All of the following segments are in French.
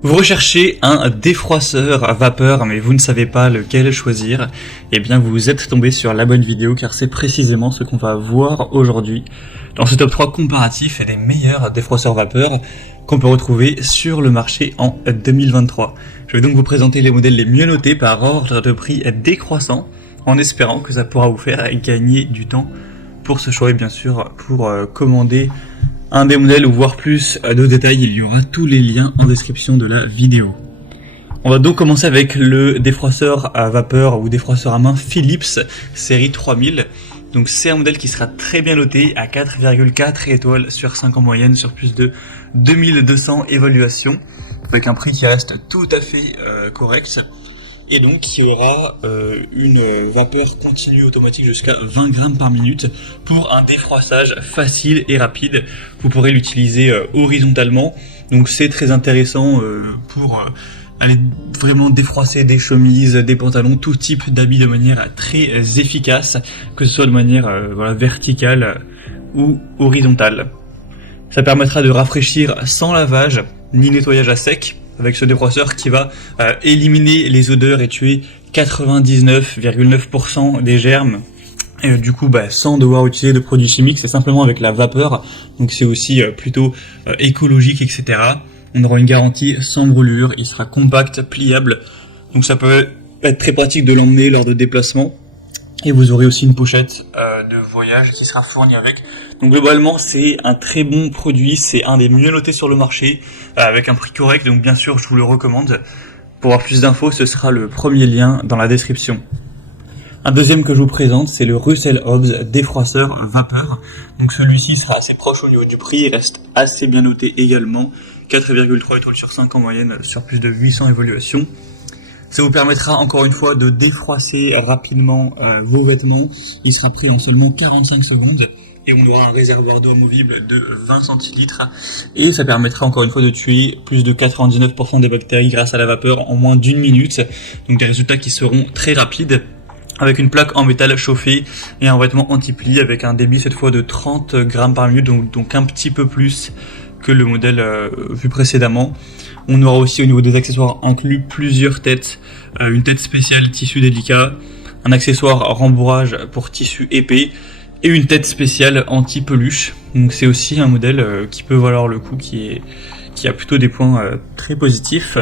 Vous recherchez un défroisseur à vapeur mais vous ne savez pas lequel choisir, eh bien vous êtes tombé sur la bonne vidéo car c'est précisément ce qu'on va voir aujourd'hui dans ce top 3 comparatif des meilleurs défroisseurs vapeur qu'on peut retrouver sur le marché en 2023. Je vais donc vous présenter les modèles les mieux notés par ordre de prix décroissant en espérant que ça pourra vous faire gagner du temps pour ce choix et bien sûr pour commander un des modèles ou voir plus de détails, il y aura tous les liens en description de la vidéo. On va donc commencer avec le défroisseur à vapeur ou défroisseur à main Philips série 3000. Donc c'est un modèle qui sera très bien noté à 4,4 étoiles sur 5 en moyenne sur plus de 2200 évaluations avec un prix qui reste tout à fait correct. Et donc il y aura une vapeur continue automatique jusqu'à 20 grammes par minute pour un défroissage facile et rapide. Vous pourrez l'utiliser horizontalement, donc c'est très intéressant pour aller vraiment défroisser des chemises, des pantalons, tout type d'habits de manière très efficace, que ce soit de manière verticale ou horizontale. Ça permettra de rafraîchir sans lavage ni nettoyage à sec, avec ce défroisseur qui va éliminer les odeurs et tuer 99,9% des germes. Et du coup, sans devoir utiliser de produits chimiques, c'est simplement avec la vapeur. Donc c'est aussi plutôt écologique, etc. On aura une garantie sans brûlure, il sera compact, pliable. Donc ça peut être très pratique de l'emmener lors de déplacements. Et vous aurez aussi une pochette de voyage qui sera fournie avec. Donc globalement c'est un très bon produit, c'est un des mieux notés sur le marché, avec un prix correct, donc bien sûr je vous le recommande. Pour avoir plus d'infos, ce sera le premier lien dans la description. Un deuxième que je vous présente, c'est le Russell Hobbs défroisseur vapeur. Donc celui-ci sera assez proche au niveau du prix, il reste assez bien noté également, 4,3 étoiles sur 5 en moyenne sur plus de 800 évaluations. Ça vous permettra encore une fois de défroisser rapidement vos vêtements. Il sera prêt en seulement 45 secondes et on aura un réservoir d'eau amovible de 20 centilitres. Et ça permettra encore une fois de tuer plus de 99% des bactéries grâce à la vapeur en moins d'une minute. Donc des résultats qui seront très rapides avec une plaque en métal chauffée et un vêtement anti-pli avec un débit cette fois de 30 grammes par minute, donc un petit peu plus que le modèle vu précédemment. On aura aussi au niveau des accessoires inclus plusieurs têtes, une tête spéciale tissu délicat, un accessoire rembourrage pour tissu épais et une tête spéciale anti-peluche. Donc c'est aussi un modèle qui peut valoir le coup, qui a plutôt des points très positifs.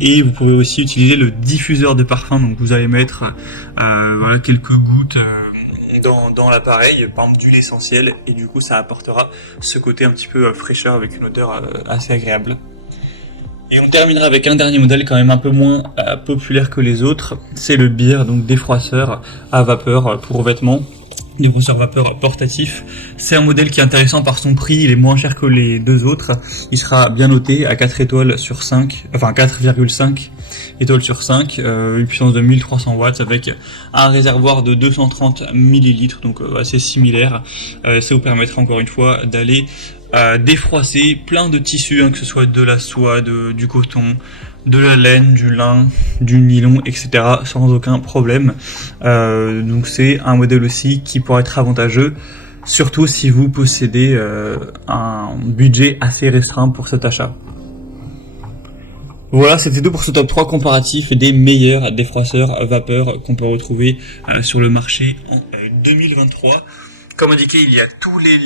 Et vous pourrez aussi utiliser le diffuseur de parfum, donc vous allez mettre quelques gouttes dans l'appareil, par exemple d'huile essentielle, et du coup ça apportera ce côté un petit peu fraîcheur avec une odeur assez agréable. Et on terminera avec un dernier modèle quand même un peu moins populaire que les autres, c'est le Beer, donc défroisseur à vapeur pour vêtements, défroisseur vapeur portatif. C'est un modèle qui est intéressant par son prix, il est moins cher que les deux autres, il sera bien noté à 4 étoiles sur 5, enfin 4,5 étoiles sur 5, une puissance de 1300 watts avec un réservoir de 230 millilitres, donc assez similaire. Ça vous permettra encore une fois d'aller défroisser plein de tissus, que ce soit de la soie, du coton, de la laine, du lin, du nylon, etc. sans aucun problème. Donc c'est un modèle aussi qui pourra être avantageux, surtout si vous possédez un budget assez restreint pour cet achat. Voilà, c'était tout pour ce top 3 comparatif des meilleurs défroisseurs vapeur qu'on peut retrouver sur le marché en 2023. Comme indiqué, il y a tous les